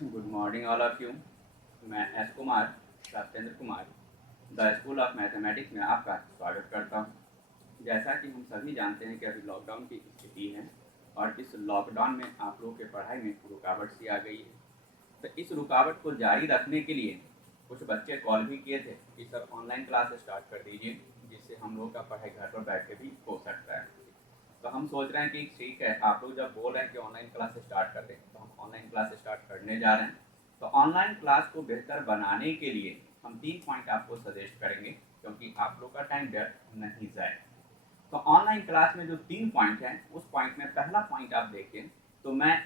Good morning all of you. मैं S Kumar, Satyendra Kumar, the school of mathematics में आपका स्वागत करता हूँ। जैसा कि हम सभी जानते हैं कि अभी लॉकडाउन की स्थिति है और इस लॉकडाउन में आप लोगों के पढ़ाई में रुकावट सी आ गई है। तो इस रुकावट को जारी रखने के लिए कुछ बच्चे कॉल भी किए थे कि सर ऑनलाइन क्लास स्टार्ट कर दीजिए, जिससे हम लोग का पढ़ाई घर पर बैठ के भी हो सकता है। तो हम सोच रहे हैं कि ठीक है, आप लोग जब बोल रहे हैं कि ऑनलाइन क्लास स्टार्ट कर दें तो हम ऑनलाइन क्लास स्टार्ट करने जा रहे हैं। तो ऑनलाइन क्लास को बेहतर बनाने के लिए हम 3 पॉइंट आपको सजेस्ट करेंगे, क्योंकि आप लोग का टाइम व्यर्थ नहीं जाए। तो ऑनलाइन क्लास में जो 3 पॉइंट हैं, उस पॉइंट में पहला पॉइंट आप देखें तो मैं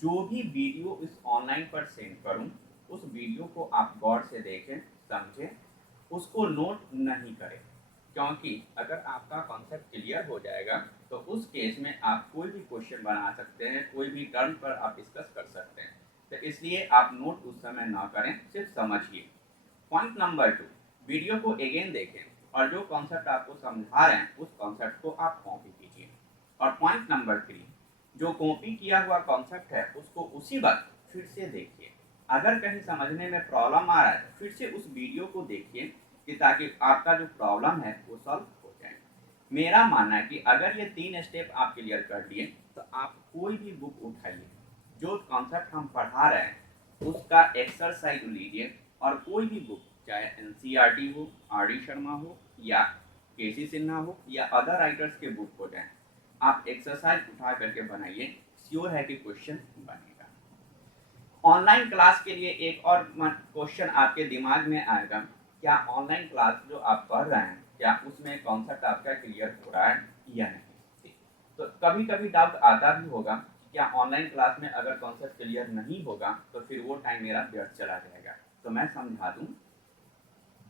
जो भी वीडियो इस ऑनलाइन पर सेंड करूं, उस वीडियो को आप गौर से देखें, समझें, उसको नोट नहीं करें। क्योंकि अगर आपका कॉन्सेप्ट क्लियर हो जाएगा तो उस केस में आप कोई भी क्वेश्चन बना सकते हैं, कोई भी टर्म पर आप डिस्कस कर सकते हैं। तो इसलिए आप नोट उस समय ना करें, सिर्फ समझिए। पॉइंट नंबर 2, वीडियो को अगेन देखें और जो कॉन्सेप्ट आपको समझा रहे हैं उस कॉन्सेप्ट को आप कॉपी कीजिए। और पॉइंट नंबर 3, जो कॉपी किया हुआ कॉन्सेप्ट है उसको उसी वक्त फिर से देखिए। अगर कहीं समझने में प्रॉब्लम आ रहा है तो फिर से उस वीडियो को देखिए, कि ताकि आपका जो प्रॉब्लम है वो सॉल्व हो जाए। मेरा मानना है कि अगर ये 3 स्टेप आप क्लियर कर लिए तो आप कोई भी बुक उठाइए, जो कॉन्सेप्ट हम पढ़ा रहे हैं उसका एक्सरसाइज लीजिए, और कोई भी बुक, चाहे एनसीईआरटी हो, आर डी शर्मा हो, या केसी सिन्हा हो, या अदर राइटर्स के बुक हो जाए, आप एक्सरसाइज उठा करके बनाइए, श्योर है कि क्वेश्चन बनेगा। ऑनलाइन क्लास के लिए एक और क्वेश्चन आपके दिमाग में आएगा, क्या ऑनलाइन क्लास जो आप पढ़ रहे हैं क्या उसमें कॉन्सेप्ट आपका क्लियर हो रहा है या नहीं। तो कभी कभी डाउट आता भी होगा कि क्या ऑनलाइन क्लास में अगर कॉन्सेप्ट क्लियर नहीं होगा तो फिर वो टाइम मेरा व्यर्थ चला जाएगा। तो मैं समझा दूं,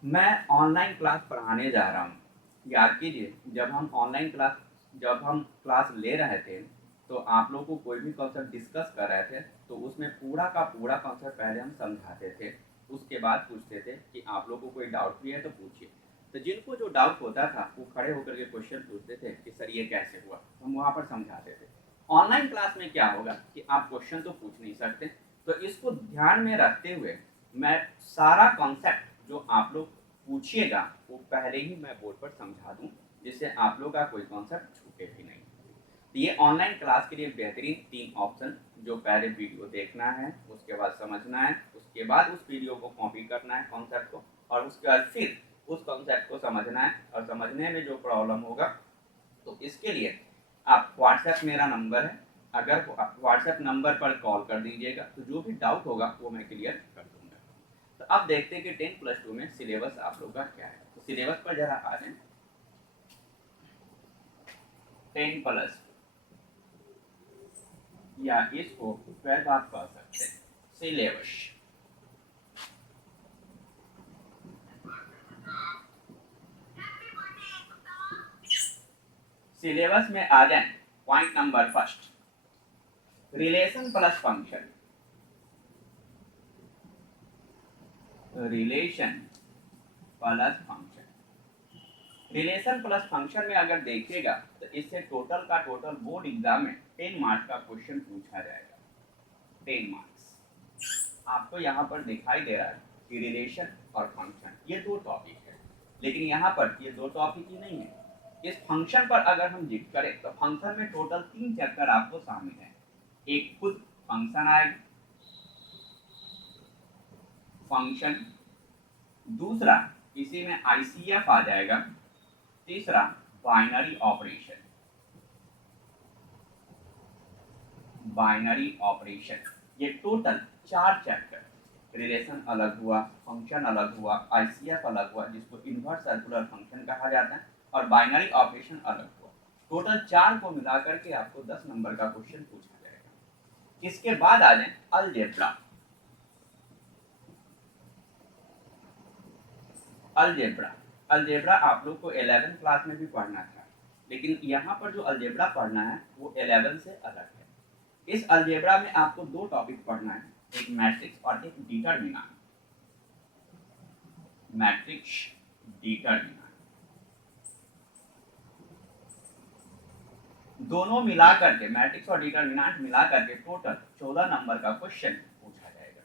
मैं ऑनलाइन क्लास पढ़ाने जा रहा हूँ। याद कीजिए, जब हम क्लास ले रहे थे तो आप लोग को कोई भी कॉन्सेप्ट डिस्कस कर रहे थे तो उसमें पूरा का पूरा कॉन्सेप्ट पहले हम समझाते थे, उसके बाद पूछते थे कि आप लोग को कोई डाउट भी है तो पूछिए। तो जिनको जो डाउट होता था वो खड़े होकर के क्वेश्चन पूछते थे कि सर ये कैसे हुआ, हम वहाँ पर समझाते थे। ऑनलाइन क्लास में क्या होगा कि आप क्वेश्चन तो पूछ नहीं सकते, तो इसको ध्यान में रखते हुए मैं सारा कॉन्सेप्ट जो आप लोग पूछिएगा वो पहले ही मैं बोर्ड पर समझा दूं, जिससे आप लोग का कोई कॉन्सेप्ट छूटे भी नहीं। तो ये ऑनलाइन क्लास के लिए बेहतरीन 3 ऑप्शन, जो पहले वीडियो देखना है, उसके बाद समझना है, उसके बाद उस वीडियो को कॉपी करना है कॉन्सेप्ट को, और उसके बाद फिर उस कॉन्सेप्ट को समझना है, और समझने में जो प्रॉब्लम होगा तो इसके लिए आप व्हाट्सएप, मेरा नंबर है, अगर व्हाट्सएप नंबर पर कॉल कर दीजिएगा तो जो भी डाउट होगा वो मैं क्लियर कर दूंगा। तो अब देखते हैं कि 10+2 में सिलेबस आप लोग का क्या है। तो सिलेबस पर जरा आ जाए। 10+2 या इसको 12 आप कह सकते हैं। सिलेबस, सिलेबस में आ जाए। Point number first, relation plus function. Relation plus function, relation plus function में अगर देखिएगा तो इससे टोटल का टोटल बोर्ड एग्जाम में 10 मार्क्स का क्वेश्चन पूछा जाएगा। 10 मार्क्स आपको यहाँ पर दिखाई दे रहा है कि रिलेशन और फंक्शन ये 2 टॉपिक है, लेकिन यहाँ पर ये 2 टॉपिक ही नहीं है। इस फंक्शन पर अगर हम जिक्र करें तो फंक्शन में टोटल 3 चैप्टर आपको शामिल है। एक खुद फंक्शन आएगा, फंक्शन, दूसरा इसी में आईसीएफ आ जाएगा, तीसरा बाइनरी ऑपरेशन। बाइनरी ऑपरेशन, ये टोटल 4 चैप्टर। रिलेशन अलग हुआ, फंक्शन अलग हुआ, आईसीएफ अलग हुआ जिसको इनवर्स सर्कुलर फंक्शन कहा जाता है, और बाइनरी ऑपरेशन अलग हुआ। टोटल 4 को मिलाकर के आपको 10 नंबर का क्वेश्चन पूछा जाएगा। इसके बाद आ जाए अलजेब्रा। अलजेब्रा, अलजेब्रा आप लोग को 11th क्लास में भी पढ़ना था, लेकिन यहाँ पर जो अलजेब्रा पढ़ना है वो 11 से अलग है। इस अलजेब्रा में आपको 2 टॉपिक पढ़ना है, एक मैट्रिक्स और एक डिटरमिनेंट। मैट्रिक्स, डिटरमिनेंट, दोनों मिला करके, मैट्रिक्स और डिटरमिनेंट मिला करके टोटल 14 नंबर का क्वेश्चन पूछा जाएगा।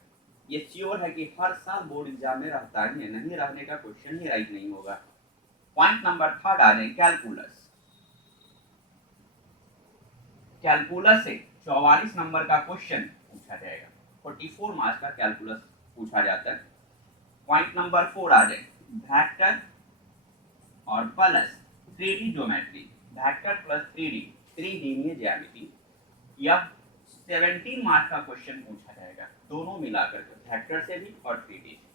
ये श्योर है कि हर साल बोर्ड एग्जाम में रहता ही है, नहीं रहने का क्वेश्चन ही राइट नहीं होगा। पॉइंट नंबर 3 आ जाए कैलकुलस। कैलकुलस से 44 नंबर का क्वेश्चन पूछा जाएगा, 44 मार्क्स का कैलकुलस पूछा जाता है। पॉइंट नंबर 4 आ जाए वेक्टर और plus 3D geometry, vector plus 3D, 3D ज्यामिति, या 17 मार्क्स का क्वेश्चन पूछा जाएगा, दोनों मिलाकर के वेक्टर से भी और 3D से।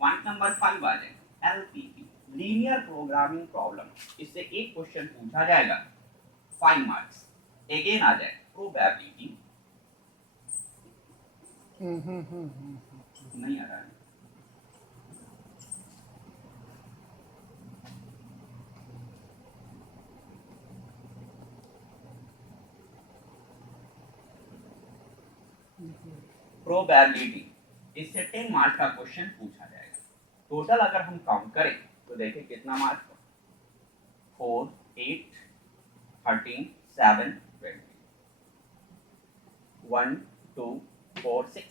पॉइंट नंबर 5 आ जाए LPP, लीनियर प्रोग्रामिंग प्रॉब्लम, इससे एक क्वेश्चन पूछा जाएगा 5 मार्क्स। अगेन आ जाए प्रोबेबिलिटी, नहीं आ रहा है, प्रोबेबिलिटी, इससे 10 मार्क्स का क्वेश्चन पूछा जाएगा। टोटल अगर हम काउंट करें तो देखिए कितना मार्क्स, 4, 8, 13, 7, 20, 1, 2, 4, 6,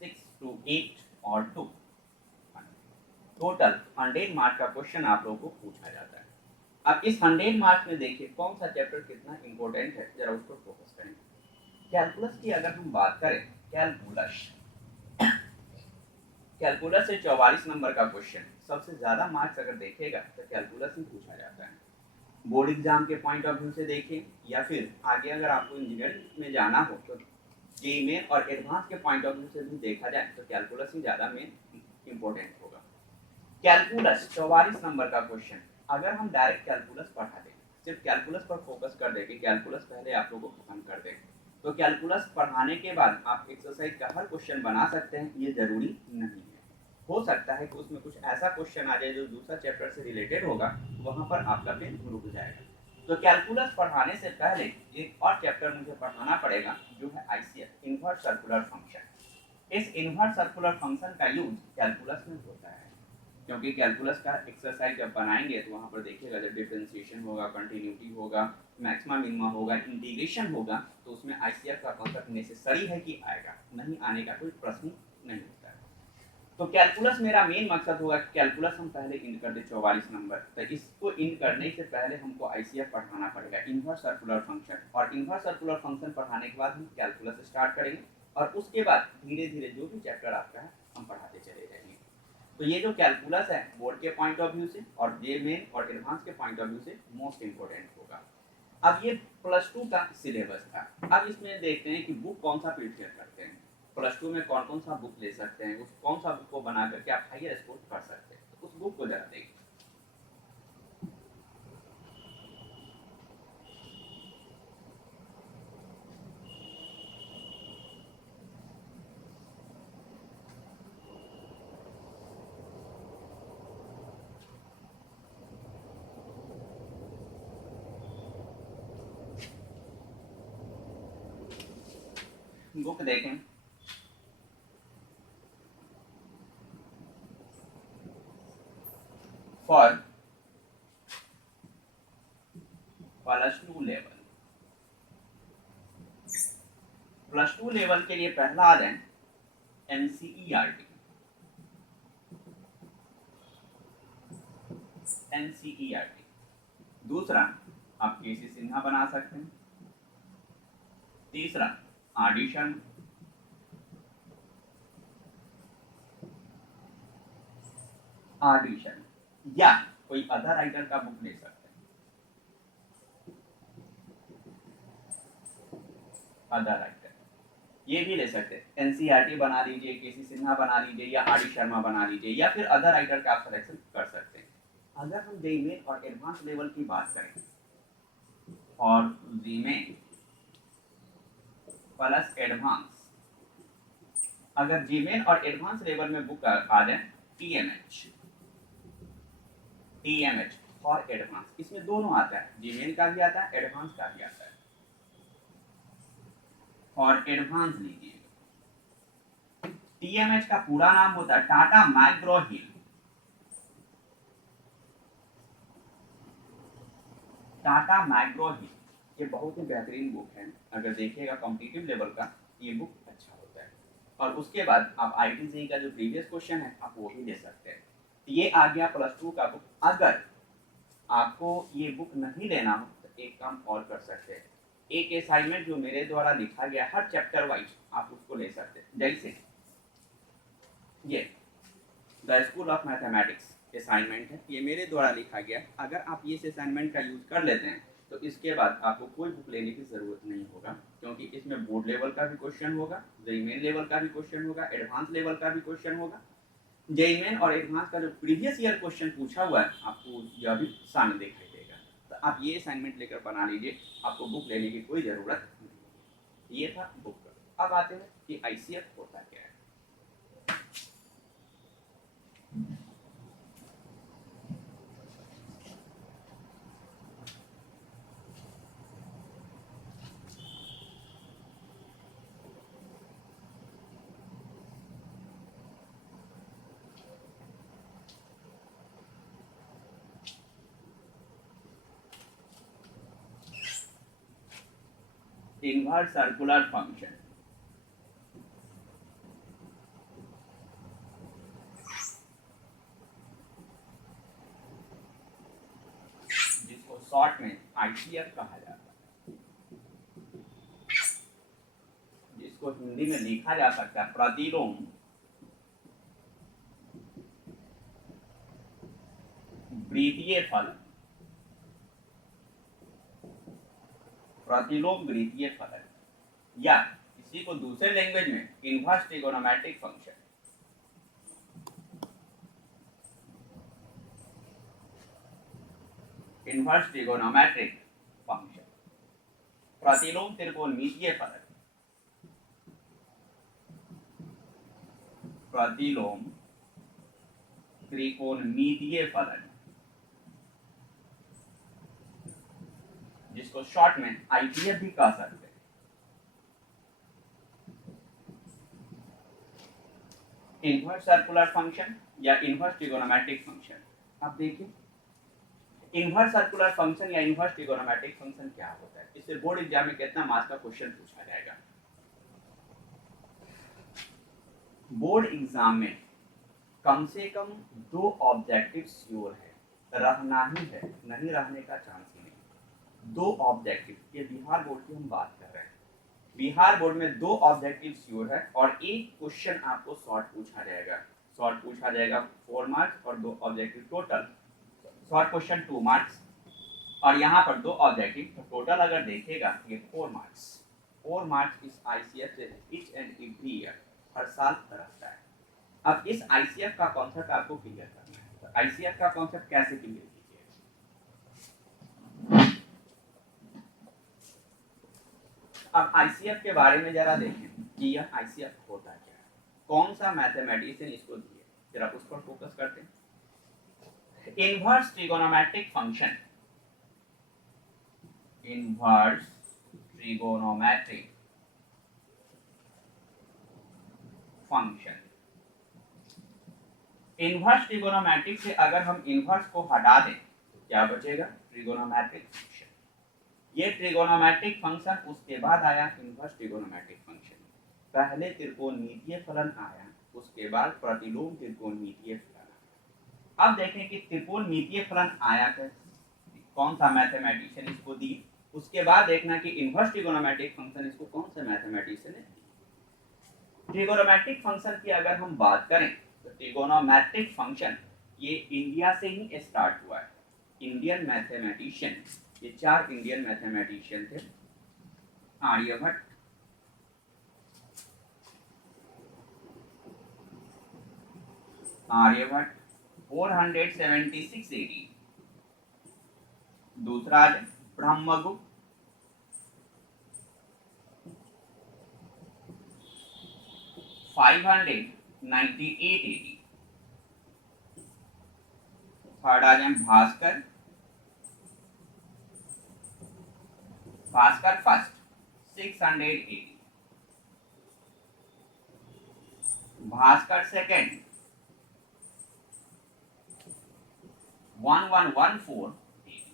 6, 2, 8 और 2, टोटल 100 मार्क्स का क्वेश्चन आप लोगों को पूछा जाता है। अब इस 100 मार्क्स में देखिए कौन सा चैप्टर कितना इंपॉर्टेंट है, जरा उसको फोकस करें। कैलकुलस की अगर हम बात करें, कैलकुलस से 44 नंबर का क्वेश्चन, सबसे ज्यादा मार्क्स अगर देखेगा तो कैलकुलस ही पूछा जाता है। बोर्ड एग्जाम के पॉइंट ऑफ व्यू से देखें या फिर आगे अगर आपको इंजीनियरिंग में जाना हो तो जेईई मेन और एडवांस के पॉइंट ऑफ व्यू से भी देखा जाए तो कैलकुलस ही ज्यादा मेन इंपॉर्टेंट होगा। कैलकुलस 44 नंबर का क्वेश्चन, अगर हम डायरेक्ट कैलकुलस पढ़ा दें, सिर्फ कैलकुलस पर फोकस कर दें कि कैलकुलस पहले आप लोगों को खत्म कर दें, तो कैलकुलस पढ़ाने के बाद आप एक्सरसाइज का हर क्वेश्चन बना सकते हैं, ये जरूरी नहीं है। हो सकता है कि उसमें कुछ ऐसा क्वेश्चन आ जाए जो दूसरा चैप्टर से रिलेटेड होगा, वहां पर आपका पेन रुक जाएगा। तो कैलकुलस पढ़ाने से पहले एक और चैप्टर मुझे पढ़ाना पड़ेगा जो है ICF, इन्वर्स सर्कुलर फंक्शन। इस इन्वर्स सर्कुलर फंक्शन का यूज कैलकुलस में होता है, क्योंकि कैलकुलस का एक्सरसाइज जब बनाएंगे तो वहाँ पर देखिएगा जब डिफरेंशिएशन होगा, कंटिन्यूटी होगा, मैक्सिमा मिनिमा होगा, इंटीग्रेशन होगा, तो उसमें ICF का कॉन्सेप्ट नेसेसरी है कि आएगा, नहीं आने का कोई प्रश्न नहीं होता है। तो कैलकुलस मेरा मेन मकसद होगा कि कैलकुलस हम पहले इंड कर दे 44 नंबर, तो इसको इंड करने से पहले हमको ICF पढ़ाना पड़ेगा, इन्वर्स सर्कुलर फंक्शन, और इन्वर्स सर्कुलर फंक्शन पढ़ाने के बाद हम कैलकुलस स्टार्ट करेंगे और उसके बाद धीरे धीरे जो भी चैप्टर आपका है हम पढ़ाते चले जाएंगे। तो ये जो कैलकुलस है बोर्ड के पॉइंट ऑफ व्यू से और जे मेन और एडवांस के पॉइंट ऑफ व्यू से मोस्ट इंपोर्टेंट होगा। अब ये +2 का सिलेबस था। अब इसमें देखते हैं कि बुक कौन सा प्रिफर करते हैं, +2 में कौन कौन सा बुक ले सकते हैं, उस कौन सा बुक को बना करके आप हायर स्कोर कर सकते हैं, तो उस बुक को जरा देखिए। बुक देखें, फॉर +2 लेवल, +2 लेवल के लिए पहला आ जाए NCERT, NCERT। दूसरा आप KC सिन्हा बना सकते हैं। तीसरा ऑडिशन, ऑडिशन या कोई अदर राइटर का बुक ले सकते हैं, अदर राइटर ये भी ले सकते हैं। NCERT बना लीजिए, KC सिन्हा बना लीजिए, या RD शर्मा बना लीजिए, या फिर अदर राइटर का आप सिलेक्शन कर सकते हैं। अगर हम जेईई मेन और एडवांस लेवल की बात करें और जेईई मेन प्लस एडवांस, अगर जेईई मेन और एडवांस लेवल में बुक आ जाए TMH और एडवांस, इसमें दोनों आता है, जेईई मेन का भी आता है, एडवांस का भी आता है। और एडवांस लीजिए, TMH का पूरा नाम होता है टाटा मैग्रो हिल, टाटा मैग्रो हिल, ये बहुत ही बेहतरीन बुक है, अगर देखिएगा कॉम्पिटिटिव लेवल का ये बुक अच्छा होता है। और उसके बाद आप IIT का जो प्रीवियस क्वेश्चन है आप वो भी ले सकते हैं। तो ये आ गया +2 का बुक। अगर आपको ये बुक नहीं लेना हो तो एक काम और कर सकते हैं, एक असाइनमेंट जो मेरे द्वारा लिखा गया हर चैप्टर वाइज आप उसको ले सकते हैं। जैसे ये the school of mathematics assignment है, ये मेरे द्वारा लिखा गया। अगर आप ये असाइनमेंट का यूज कर लेते हैं तो इसके बाद आपको कोई बुक लेने की ज़रूरत नहीं होगा, क्योंकि इसमें बोर्ड लेवल का भी क्वेश्चन होगा, जेईई मेन लेवल का भी क्वेश्चन होगा, एडवांस लेवल का भी क्वेश्चन होगा। जेईई मेन और एडवांस का जो प्रीवियस ईयर क्वेश्चन पूछा हुआ है आपको यह भी सामने दिखाई देगा। तो आप ये असाइनमेंट लेकर बना लीजिए, आपको बुक लेने की कोई ज़रूरत नहीं। ये था बुक का। अब आते हैं कि ICF होता क्या है। इनवर्स सर्कुलर फंक्शन, जिसको शॉर्ट में ICF कहा जाता है, जिसको हिंदी में लिखा जा सकता है प्रतिलोम वृत्तीय फलन। प्रतिलोम वृत्तीय फलन, या इसी को दूसरे लैंग्वेज में inverse trigonometric function. Inverse trigonometric function, प्रतिलोम त्रिकोणमितीय फलन, प्रतिलोम त्रिकोणमितीय फलन, जिसको शॉर्ट में ICF भी कह सकते हैं। इनवर्स सर्कुलर फंक्शन या इनवर्स ट्रिगोनोमेट्रिक फंक्शन। अब देखिए इनवर्स सर्कुलर फंक्शन या इनवर्स ट्रिगोनोमेट्रिक फंक्शन क्या होता है। इससे बोर्ड एग्जाम में कितना मार्क्स का क्वेश्चन पूछा जाएगा। बोर्ड एग्जाम में कम से कम 2 ऑब्जेक्टिव श्योर है, रहना ही है, नहीं रहने का चांस ही नहीं। 2 ऑब्जेक्टिव, ये बिहार बोर्ड की हम बात कर रहे हैं। बिहार बोर्ड में 2 ऑब्जेक्टिव श्योर है और एक क्वेश्चन आपको शॉर्ट पूछा जाएगा। शॉर्ट पूछा जाएगा 4 मार्क्स और 2 objective total. Short question 2 marks और यहाँ पर 2 ऑब्जेक्टिव, तो टोटल अगर देखेगा ये 4 मार्क्स। 4 मार्क्स इस ICF से ईच एंड एवरी ईयर हर साल रहता है। अब इस ICF का कॉन्सेप्ट आपको क्लियर करना है। तो ICF का कॉन्सेप्ट कैसे क्लियर कीजिए। अब ICF के बारे में जरा देखें कि यह ICF होता क्या है, कौन सा मैथमेटिशियन इसको दिए, जरा उस पर फोकस करते हैं। Inverse trigonometric function, inverse trigonometric function. Inverse trigonometric से अगर हम इनवर्स को हटा दें तो क्या बचेगा, ट्रिगोनोमेट्रिक फंक्शन। ये ट्रिगोनोमेट्रिक फंक्शन, उसके बाद आया इनवर्स ट्रिगोनोमेट्रिक फंक्शन। पहले त्रिकोणमितीय फलन आया, उसके बाद प्रतिलोम त्रिकोणमितीय फलन। अब देखें कि त्रिकोणमितीय फलन आया कैसे, कौन सा मैथमेटिशियन इसको दी। उसके बाद देखना कि इनवर्स ट्रिगोनोमेट्रिक फंक्शन इसको कौन सा मैथमेटिशियन ने दी। ट्रिगोनोमेट्रिक फंक्शन की अगर हम बात करें तो ट्रिगोनोमेट्रिक फंक्शन ये इंडिया से ही स्टार्ट हुआ है। इंडियन मैथमेटिशियन, ये 4 इंडियन मैथमेटिशियन थे, आर्यभट्ट, आर्यभट्ट 476 AD, दूसरा ब्रह्मगुप्त 598 AD, थर्ड आ जाए Bhaskar, Bhaskar first 600 AD, Bhaskar second 1114 AD।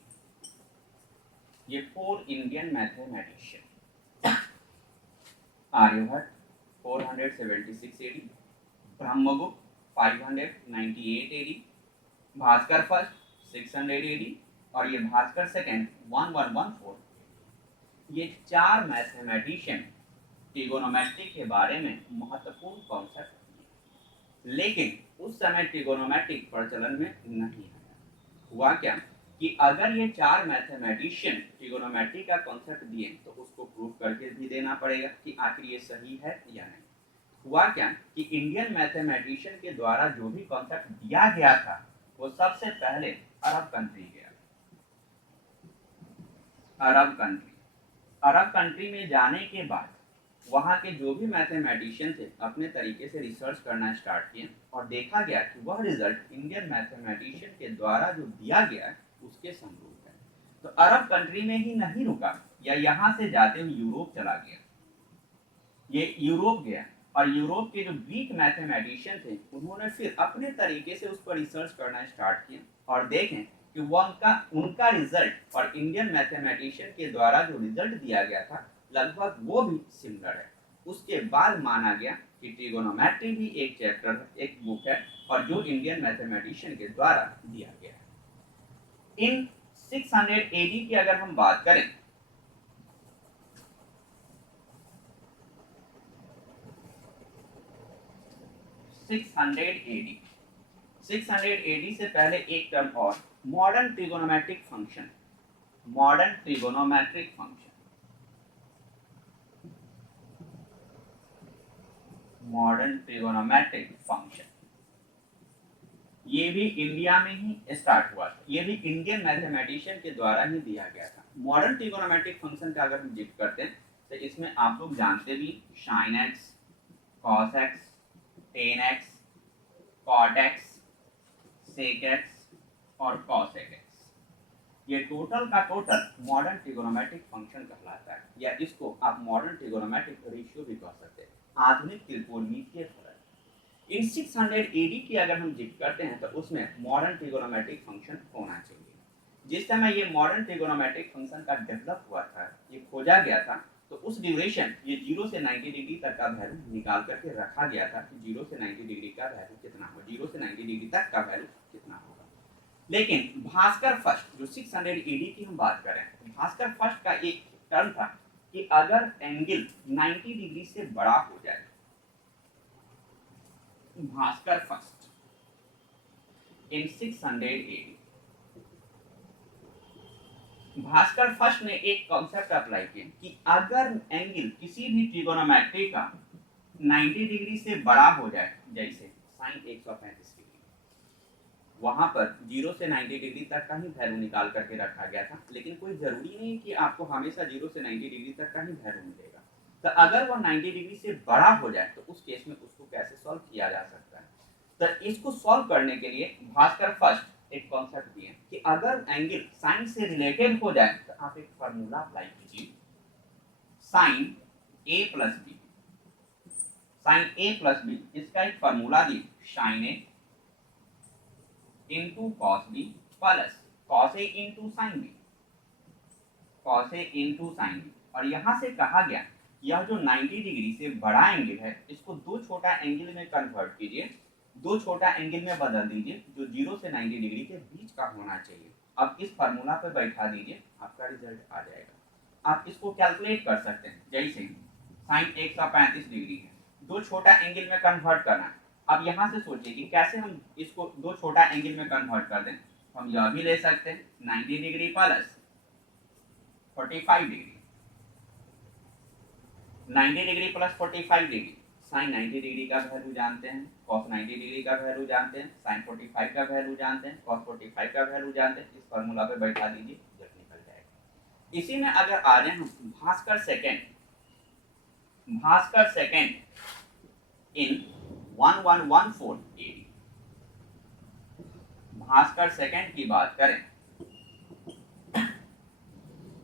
ये 4 Indian mathematician, Aryabhata 476 AD, Brahmagupta 598 AD, Bhaskar first 600 AD और ये भास्कर सेकंड 1114। ये चार मैथमेटिशियन ट्रिगोनोमेट्री के बारे में महत्वपूर्ण कॉन्सेप्ट दिए, लेकिन उस समय ट्रिगोनोमेट्री प्रचलन में नहीं आया। हुआ क्या कि अगर ये चार मैथमेटिशियन ट्रिगोनोमेट्री का कॉन्सेप्ट दिए तो उसको प्रूव करके भी देना पड़ेगा कि आखिर ये सही है या नहीं। हुआ क्या कि इंडियन मैथमेटिशियन के द्वारा जो भी कॉन्सेप्ट दिया गया था वो सबसे पहले अरब कंट्री गया। अरब कंट्री में जाने के बाद वहाँ के जो भी मैथमेटिशियन थे अपने तरीके से रिसर्च करना स्टार्ट किए और देखा गया कि वह रिजल्ट इंडियन मैथमेटिशियन के द्वारा जो दिया गया है उसके समरूप है। तो अरब कंट्री में ही नहीं रुका या यहाँ से जाते हुए यूरोप चला गया। ये यूरोप गया और यूरोप के जो ग्रीक मैथमेटिशियन थे उन्होंने फिर अपने तरीके से उस पर रिसर्च करना स्टार्ट किया और देखें कि वह उनका रिजल्ट और इंडियन मैथमेटिशियन के द्वारा जो रिजल्ट दिया गया था लगभग वो भी सिमिलर है। उसके बाद माना गया कि ट्रिगोनोमेट्री भी एक चैप्टर एक बुक है और जो इंडियन मैथमेटिशियन के द्वारा दिया गया है। इन 600 AD की अगर हम बात करें 600 AD से पहले एक टर्म और modern trigonometric function, modern trigonometric function, modern trigonometric function, ये भी इंडिया में ही स्टार्ट हुआ था। ये भी इंडियन मैथमेटिशियन के द्वारा ही दिया गया था। मॉडर्न ट्रिगोनोमेट्रिक फंक्शन का अगर हम जिक्र करते हैं तो इसमें आप लोग जानते भी sin x, cos x, tan x, cot x, sec x और cos x, ये टोटल का टोटल मॉडर्न ट्रिगोनोमेट्रिक फंक्शन कहलाता है, या इसको आप मॉडर्न ट्रिगोनोमेट्रिक रेशियो भी कह सकते हैं, आधुनिक त्रिकोणमितीय फलन। इन 600 AD की अगर हम जिक्र करते हैं तो उसमें मॉडर्न ट्रिगोनोमेट्रिक फंक्शन होना चाहिए। जिस समय ये मॉडर्न ट्रिगोनोमेट्रिक फंक्शन का डेवलप हुआ था, ये खोजा गया था, तो उस ड्यूरेशन ये 0 से 90 डिग्री तक का वैल्यू निकाल करके रखा गया था कि 0 से 90 डिग्री का वैल्यू कितना हो, 0 से 90 डिग्री तक का वैल्यू कितना होगा। लेकिन भास्कर फर्स्ट जो 600 AD की हम बात करें, भास्कर फर्स्ट का एक टर्म था कि अगर एंगल 90 डिग्री से बड़ा हो जाए, Bhaskar first in 600 AD, Bhaskar first ने एक कॉन्सेप्ट अप्लाई किया कि अगर एंगल किसी भी ट्रिगोनोमेट्री का 90 डिग्री से बड़ा हो जाए, जैसे sin 135 डिग्री, वहां पर 0 से 90 डिग्री तक का ही वैल्यू निकाल करके रखा गया था, लेकिन कोई जरूरी नहीं कि आपको हमेशा 0 से 90 डिग्री तक का ही वैल्यू मिलेगा। तो अगर वो 90 डिग्री से बड़ा हो जाए तो उस केस में उसको कैसे सॉल्व किया जा सकता है। तो इसको सॉल्व करने के लिए भास्कर फर्स्ट एक कॉन्सेप्ट दिए कि अगर एंगल साइन से रिलेटेड हो जाए तो आप एक फार्मूला अप्लाई कीजिए, sine a plus b, sine a plus b, इसका एक फार्मूला दी sine a into cos b plus cos a into sine b, cos a into sine b. और यहां से कहा गया यह जो 90 डिग्री से बड़ा एंगल है इसको दो छोटा एंगल में कन्वर्ट कीजिए, दो छोटा एंगल में बदल दीजिए जो 0 से 90 डिग्री के बीच का होना चाहिए। अब इस फार्मूला पर बैठा दीजिए, आपका रिजल्ट आ जाएगा। आप इसको कैलकुलेट कर सकते हैं, जैसे साइन 135 डिग्री है, दो छोटा एंगल में कन्वर्ट करना है। अब यहाँ से सोचिए कि कैसे हम इसको दो छोटा एंगल में कन्वर्ट कर दें। हम यह भी ले सकते हैं 90 degree plus 45 degree, 90 degree plus 45 degree, sine 90 degree का वैल्यू जानते हैं, cos 90 डिग्री का वैल्यू जानते हैं, साइन 45 का वैल्यू जानते हैं, cos 45 का वैल्यू जानते हैं। इस फार्मूला पे बैठा दीजिए, जब निकल जाएगा। इसी में अगर आ जाए हम Bhaskar second, Bhaskar second in 1114 AD, Bhaskar second की बात करें,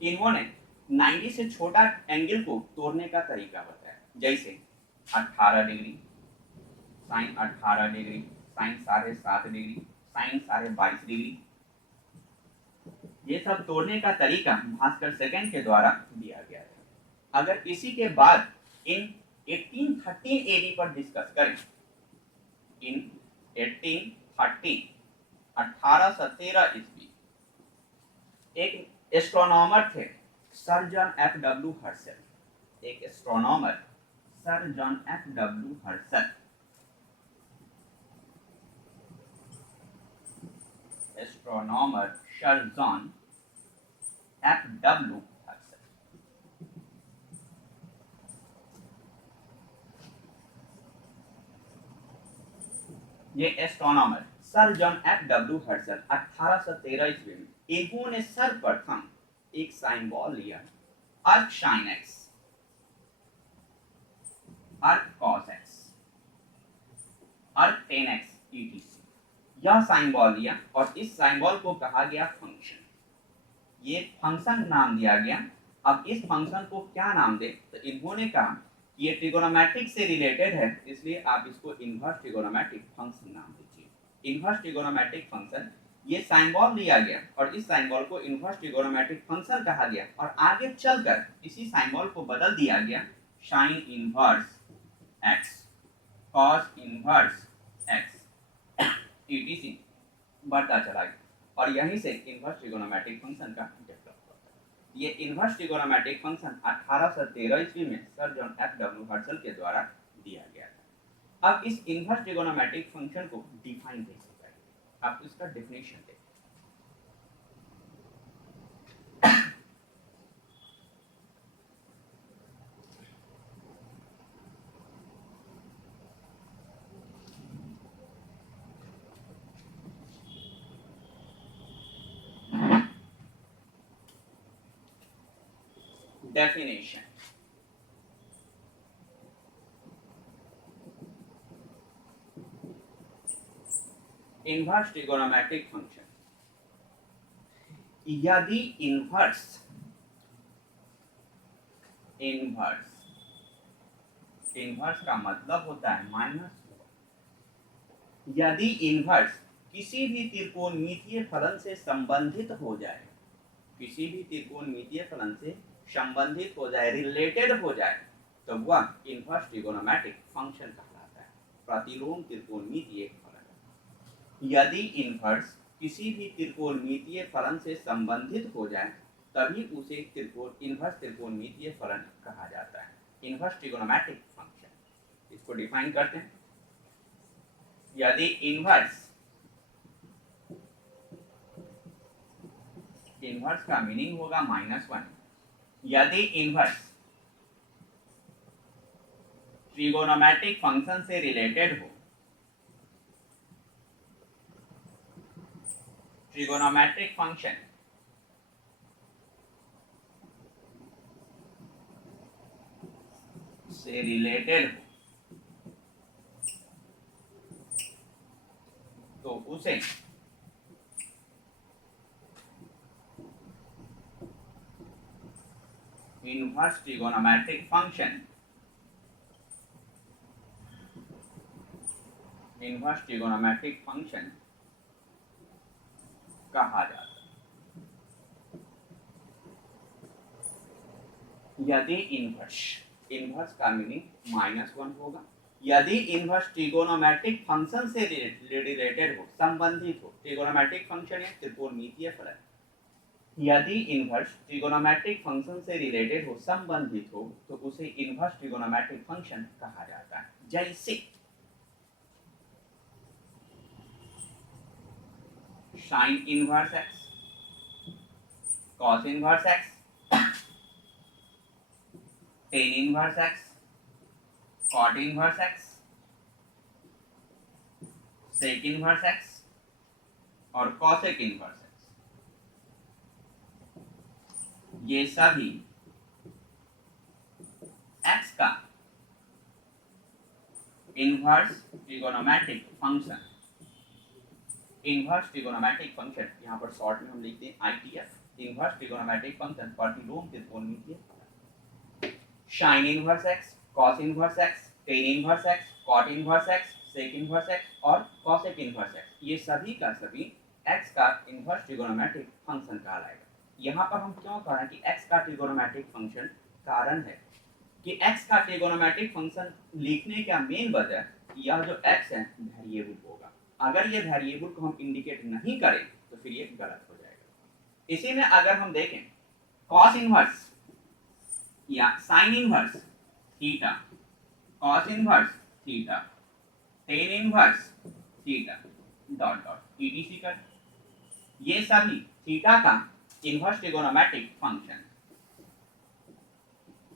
इन्होंने 90 से छोटा एंगल को तोड़ने का तरीका बताया, जैसे 18 degree, sine 18 degree, sine 7.5 degree, sine 22.5 degree, ये सब तोड़ने का तरीका भास्कर सेकंड के द्वारा दिया गया था। अगर इसी के बाद इन 1813 एडी पर डिस्कस करें। इन 1813 1813 ईस्वी एक एस्ट्रोनॉमर थे sir John F W Herschel. एक astronomer sir John F W Herschel, astronomer sir John F W Herschel. ये astronomer sir John F W Herschel 1813 ईस्वी में इन्होंने सर्वप्रथम एक साइन बॉल लिया, अर्क साइन एक्स, अर्क कॉस एक्स, अर्क टेन एक्स ईटीसी। यह साइन बॉल लिया और इस साइन बॉल को कहा गया फंक्शन। ये फंक्शन नाम दिया गया। अब इस फंक्शन को क्या नाम दे, तो इन्होंने कहा कि ये ट्रिगोनोमेट्रिक से रिलेटेड है, इसलिए आप इसको इनवर्स ट्रिगोनोमेट्रिक फंक्शन नाम दीजिए। इनवर्स ट्रिगोनोमेट्रिक फंक्शन, ये साइन बॉल लिया गया और इस साइन बॉल को इनवर्स ट्रिगोनोमेट्रिक फंक्शन कहा गया और आगे चलकर इसी साइन बॉल को बदल दिया गया sine inverse x, cos inverse x ETC बढ़ता चला गया और यहीं से इनवर्स ट्रिगोनोमेट्रिक फंक्शन का डेवलप होता है। ये इनवर्स ट्रिगोनोमेट्रिक फंक्शन 1813 ईस्वी में sir John F W Herschel के द्वारा दिया गया था। अब इस इनवर्स ट्रिगोनोमेट्रिक फंक्शन को डिफाइन कैसे करें, आप इसका डेफिनेशन दें। Definition. Inverse trigonometric function, यदि इनवर्स का मतलब होता है माइनस। यदि इनवर्स किसी भी त्रिकोणमितीय फलन से संबंधित हो जाए, किसी भी त्रिकोणमितीय फलन से संबंधित हो जाए, रिलेटेड हो जाए, तो वह इनवर्स ट्रिगोनोमेट्रिक फंक्शन कहलाता है, प्रतिलोम त्रिकोणमितीय फलन। यदि इनवर्स किसी भी त्रिकोणमितीय फलन से संबंधित हो जाए तभी उसे इनवर्स त्रिकोणमितीय फलन कहा जाता है, इनवर्स ट्रिगोनोमेट्रिक फंक्शन। इसको डिफाइन करते हैं। यदि इनवर्स का मीनिंग होगा -1। यदि इनवर्स ट्रिगोनोमेट्रिक फंक्शन से रिलेटेड हो, ट्रिगोनोमेट्रिक फंक्शन से रिलेटेड हो तो उसे inverse trigonometric function, inverse trigonometric function कहा जाता है। यदि इनवर्स का मीनिंग -1 होगा। यदि इनवर्स ट्रिगोनोमेट्रिक फंक्शन से रिलेटेड हो, संबंधित हो, ट्रिगोनोमेट्रिक फंक्शन है त्रिकोणमितीय फलन। यदि इनवर्स ट्रिगोनोमेट्रिक फंक्शन से रिलेटेड हो, संबंधित हो, तो उसे इनवर्स ट्रिगोनोमेट्रिक फंक्शन कहा जाता है। जैसे sine inverse x, cos inverse x, tan inverse x, cot inverse x, sec inverse x और कॉसेक इनवर्स एक्स, ये सभी एक्स का inverse trigonometric function, inverse trigonometric function यहाँ पर शॉर्ट में हम लिखते हैं ITF, इनवर्स ट्रिगोनोमेट्रिक फंक्शन प्रतिलोम त्रिकोणमितीय फलन। Sine inverse x, cos inverse x, tan inverse x, cot inverse x, sec inverse x और कॉसेक इनवर्स एक्स, ये सभी का सभी एक्स का इनवर्स ट्रिगोनोमेट्रिक फंक्शन कहलाएगा। यहाँ पर हम क्यों कह रहे हैं कि एक्स का ट्रिगोनोमेट्रिक फंक्शन, कारण है कि x का ट्रिगोनोमेट्रिक फंक्शन लिखने का मेन वजह यह जो x है वेरिएबल होगा। अगर ये वेरिएबल को हम इंडिकेट नहीं करें तो फिर ये गलत हो जाएगा। इसी में अगर हम देखें cos इनवर्स या sin inverse theta, cos inverse theta, tan inverse theta dot dot etc कर, ये सभी थीटा का इनवर्स ट्रिगोनोमेट्रिक फंक्शन,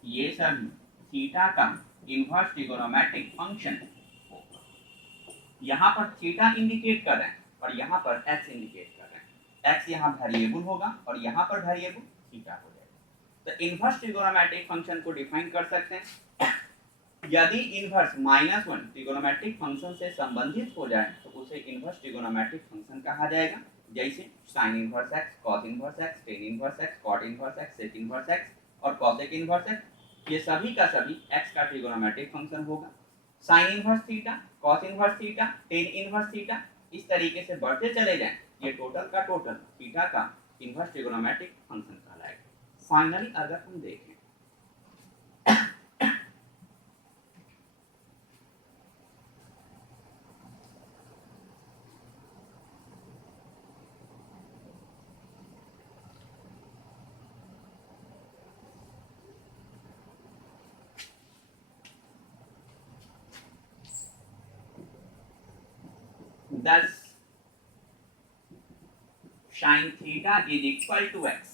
ये सभी थीटा का इनवर्स ट्रिगोनोमेट्रिक फंक्शन होगा। यहाँ पर थीटा इंडिकेट कर रहे हैं और यहाँ पर x इंडिकेट कर रहे हैं। x यहाँ वेरिएबल होगा और यहाँ पर वेरिएबल थीटा हो जाएगा। तो इनवर्स ट्रिगोनोमेट्रिक फंक्शन को डिफाइन कर सकते हैं। यदि इनवर्स -1 ट्रिगोनोमेट्रिक फंक्शन से संबंधित हो जाए तो उसे इनवर्स ट्रिगोनोमेट्रिक फंक्शन कहा जाएगा। जैसे sin inverse x, cos inverse x, tan inverse x, cot inverse x, sec inverse x और cosec इनवर्स x, ये सभी का सभी x का ट्रिगोनोमेट्रिक फंक्शन होगा। sin inverse theta, cos inverse theta, tan inverse theta, इस तरीके से बढ़ते चले जाएं, ये टोटल का टोटल थीटा का इनवर्स ट्रिगोनोमेट्रिक फंक्शन कहलाएगा। फाइनली अगर हम देखें thus sin theta is equal to x,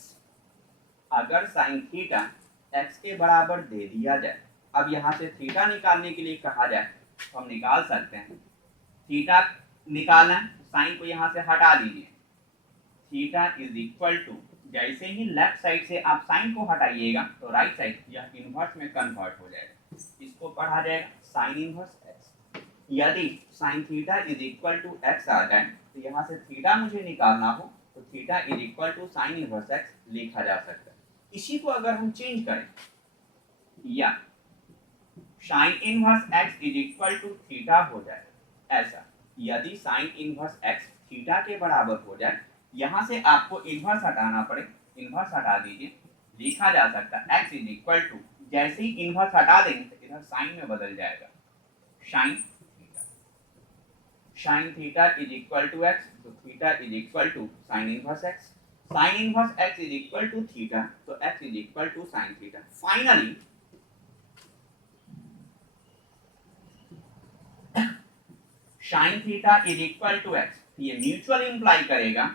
अगर sin थीटा x के बराबर दे दिया जाए, अब यहाँ से थीटा निकालने के लिए कहा जाए तो हम निकाल सकते हैं। थीटा निकालना है, साइन को यहाँ से हटा दीजिए, थीटा इज इक्वल टू, जैसे ही लेफ्ट साइड से आप साइन को हटाइएगा तो राइट साइड यह इनवर्स में कन्वर्ट हो जाएगा, इसको पढ़ा जाएगा साइन इनवर्स x। यदि sine theta is equal to x आ जाए तो यहाँ से थीटा मुझे निकालना हो तो theta is equal to sine inverse x लिखा जा सकता है। इसी को अगर हम चेंज करें या sine inverse x is equal to theta हो जाए, ऐसा यदि साइन इनवर्स x थीटा के बराबर हो जाए, यहाँ से आपको इनवर्स हटाना पड़े, इनवर्स हटा दीजिए, लिखा जा सकता है x इज इक्वल टू, जैसे ही इनवर्स हटा देंगे तो इधर साइन में बदल जाएगा, sine theta, sine theta is equal to x, तो theta is equal to sine inverse x, sine inverse x is equal to theta, तो x is equal to sine theta. Finally sine theta is equal to x, ये mutual imply करेगा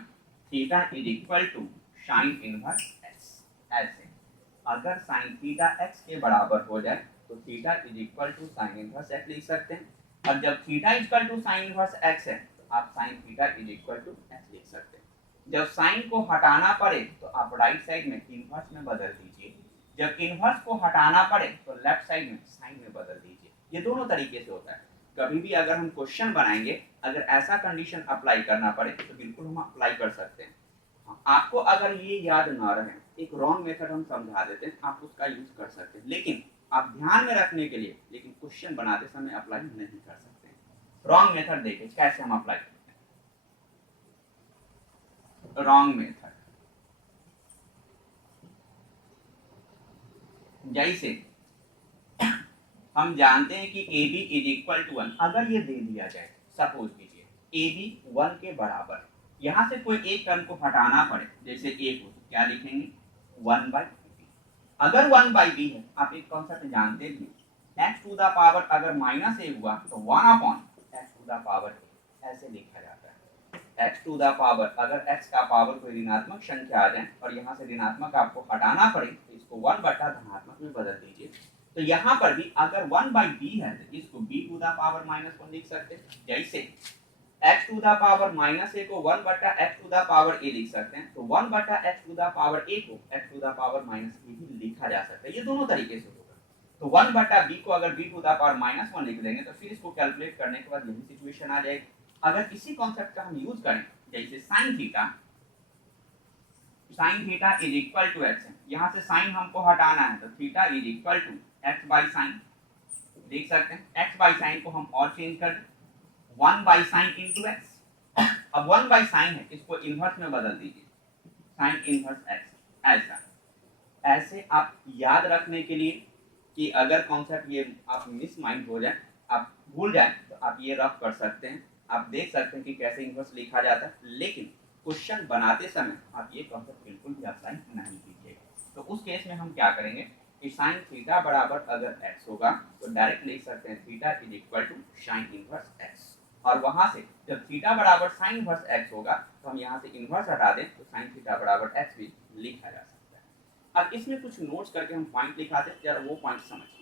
theta is equal to sine inverse x। ऐसे अगर sine theta x के बराबर हो जाए तो theta is equal to sine inverse x लिख सकते हैं, और जब theta equal to sine inverse x है तो आप sine theta is equal to x लिख सकते हैं। जब साइन को हटाना पड़े तो आप राइट साइड में इनवर्स में बदल दीजिए, जब इनवर्स को हटाना पड़े तो लेफ्ट साइड में साइन में बदल दीजिए। ये दोनों तरीके से होता है। कभी भी अगर हम क्वेश्चन बनाएंगे, अगर ऐसा कंडीशन अप्लाई करना पड़े तो बिल्कुल हम अप्लाई कर सकते हैं। आपको अगर ये याद ना रहे, एक रॉन्ग मेथड हम समझा देते हैं, आप उसका यूज कर सकते हैं, लेकिन आप ध्यान में रखने के लिए लेकिन क्वेश्चन बनाते समय अप्लाई नहीं कर सकते हैं। रॉन्ग मेथड देखिए कैसे हम अप्लाई करते हैं। रॉन्ग मेथड जैसे हम जानते हैं कि A B is equal to 1, अगर ये दे दिया जाए, सपोज कीजिए ए बी 1 के बराबर, यहाँ से कोई एक टर्म को हटाना पड़े, जैसे ए को, तो क्या लिखेंगे 1/b। अगर 1/b है, आप एक कॉन्सेप्ट जानते भी, x टू द पावर अगर -a हुआ तो 1/x to the power a, ऐसे लिखा जाता है। x टू द पावर, अगर x का पावर कोई ऋणात्मक संख्या आ जाए और यहाँ से ऋणात्मक आपको हटाना पड़े तो इसको 1 बटा धनात्मक में बदल दीजिए। तो यहाँ पर भी अगर 1/b है तो इसको b टू द पावर -1 लिख सकते हैं। जैसे x to the power -a को 1 बटा x to the power a लिख सकते हैं, तो 1 बटा x to the power a को x to the power -a भी लिखा जा सकता है। ये दोनों तरीके से होगा। तो 1 बटा b को अगर b टू द पावर -1 लिख देंगे तो फिर इसको कैलकुलेट करने के बाद यही सिचुएशन आ जाएगी। अगर इसी कॉन्सेप्ट का हम यूज करें, जैसे sin theta is equal to x है, यहाँ से sin हमको हटाना है तो theta is equal to x by sine लिख सकते हैं। x बाई साइन को हम और चेंज कर 1 बाई साइन इंटू x। अब 1 बाई साइन है, इसको इनवर्स में बदल दीजिए, साइन इनवर्स x। ऐसा ऐसे आप याद रखने के लिए कि अगर कॉन्सेप्ट ये आप मिस माइंड हो जाए, आप भूल जाए, तो आप ये रफ कर सकते हैं, आप देख सकते हैं कि कैसे इन्वर्स लिखा जाता है, लेकिन क्वेश्चन बनाते समय आप ये कॉन्सेप्ट बिल्कुल भी अप्लाई नहीं कीजिएगा। तो उस केस में हम क्या करेंगे कि साइन थीटा बराबर अगर x होगा तो डायरेक्ट लिख सकते हैं theta is equal to sine inverse x, और वहां से जब थीटा बराबर साइन इनवर्स x होगा तो हम यहाँ से इनवर्स हटा दें तो साइन थीटा बराबर x भी लिखा जा सकता है। अब इसमें कुछ नोट्स करके हम पॉइंट लिखाते हैं, जरा वो पॉइंट समझिए।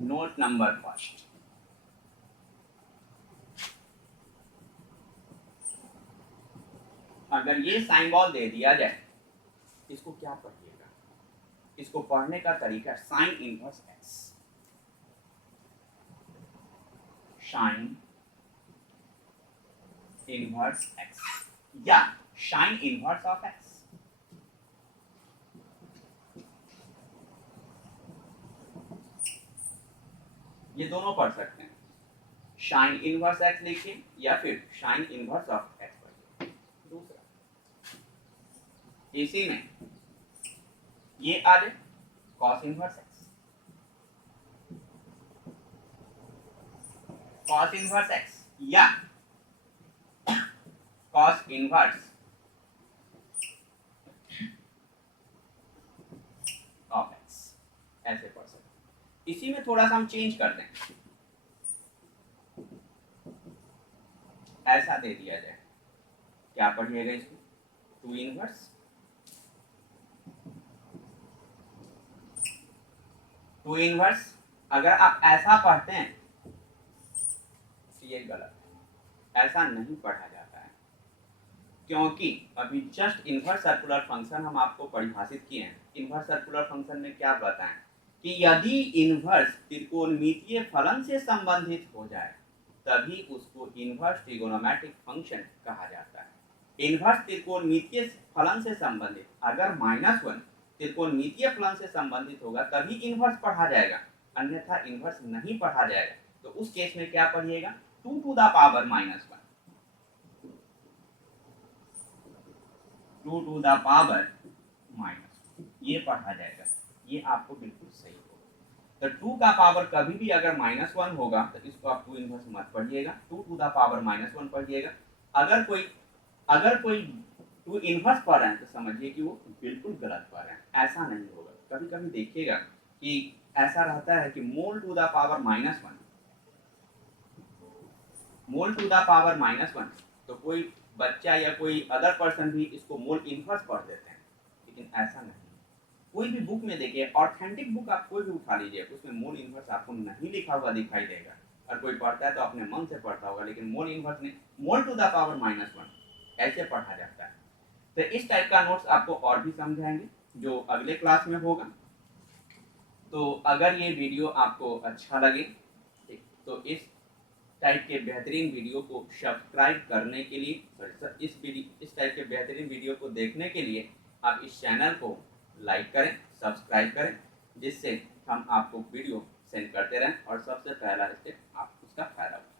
नोट नंबर फर्स्ट, अगर ये साइन बॉल दे दिया जाए, इसको क्या पढ़िएगा, इसको पढ़ने का तरीका sign inverse x, sign inverse x या साइन इनवर्स ऑफ एक्स। ये दोनों पढ़ सकते हैं, साइन इनवर्स एक्स लिखिए या फिर साइन इनवर्स ऑफ एक्स पढ़िए। दूसरा, इसी में ये आ जाए cos inverse x, cos inverse x या कॉस इनवर्स ऑफ एक्स, ऐसे पढ़ सकते हैं। इसी में थोड़ा सा हम चेंज कर दें, ऐसा दे दिया जाए, क्या पढ़िएगा इसको, टू इनवर्स, टू इनवर्स। अगर आप ऐसा पढ़ते हैं तो ये गलत है, ऐसा नहीं पढ़ा जाता है, क्योंकि अभी जस्ट इनवर्स सर्कुलर फंक्शन हम आपको परिभाषित किए हैं। इनवर्स सर्कुलर फंक्शन में क्या बताएं कि यदि इनवर्स त्रिकोणमितीय फलन से संबंधित हो जाए तभी उसको इनवर्स ट्रिगोनोमेट्रिक फंक्शन कहा जाता है। इनवर्स त्रिकोणमितीय फलन से संबंधित, अगर -1 त्रिकोणमितीय फलन से संबंधित होगा तभी इनवर्स पढ़ा जाएगा, अन्यथा इनवर्स नहीं पढ़ा जाएगा। तो उस केस में क्या पढ़िएगा, 2 to the power -1, 2 to the power -1, ये पढ़ा जाएगा। ये आपको बिल्कुल सही होगा। तो 2 का पावर कभी भी अगर -1 होगा तो इसको आप 2 इनवर्स मत पढ़िएगा, 2 टू द पावर -1 पढ़िएगा। अगर कोई 2 इनवर्स पढ़ रहे हैं तो समझिए कि वो बिल्कुल गलत पढ़ रहे हैं, ऐसा नहीं होगा। कभी कभी देखिएगा कि ऐसा रहता है कि mole to the power -1, mole to the power -1, तो कोई बच्चा या कोई अदर पर्सन भी इसको मोल इनवर्स पढ़ देते हैं, लेकिन ऐसा नहीं। कोई भी बुक में देखिए, ऑथेंटिक बुक आप कोई भी उठा लीजिए, उसमें मोल इनवर्स आपको नहीं लिखा हुआ दिखाई देगा। और कोई पढ़ता है तो अपने मन से पढ़ता होगा, लेकिन मोल इनवर्स नहीं, मोल टू द पावर -1 ऐसे पढ़ा जाता है। तो इस टाइप का नोट्स आपको और भी समझाएंगे जो अगले क्लास में होगा। तो अगर ये वीडियो आपको अच्छा लगे तो इस टाइप के बेहतरीन वीडियो को सब्सक्राइब करने के लिए, इस टाइप के बेहतरीन वीडियो को देखने के लिए आप इस चैनल को लाइक करें, सब्सक्राइब करें, जिससे हम आपको वीडियो सेंड करते रहें और सबसे पहला स्टेप आप उसका फायदा उठाएं।